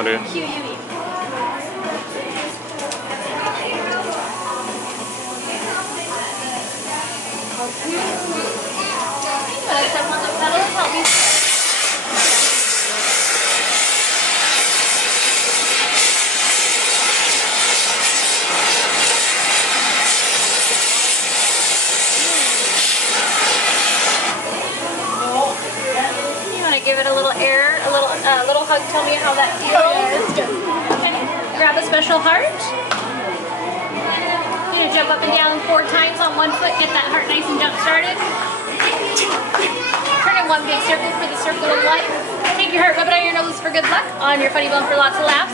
What do you? Q-U-E. Gotta step on the pedals, help me. You want to give it a little air, a little hug, tell me how that feels. Oh, yeah, it's good. Okay, grab a special heart. You're gonna jump up and down 4 times on one foot, get that heart nice and jump started. Turn in one big circle for the circle of life. Take your heart, rub it on your nose for good luck, on your funny bone for lots of laughs.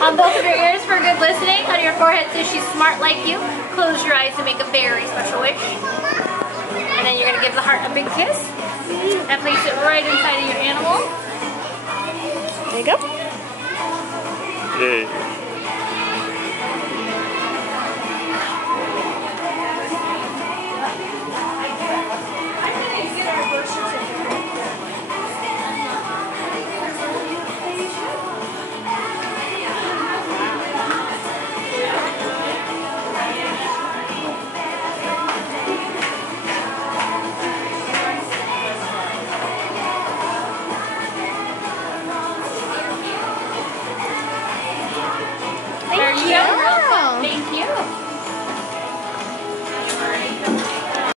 On both of your ears for good listening, on your forehead says she's smart like you. Close your eyes and make a very special wish. And then you're gonna give the heart a big kiss and place it right inside of your animal. There you go. Yay.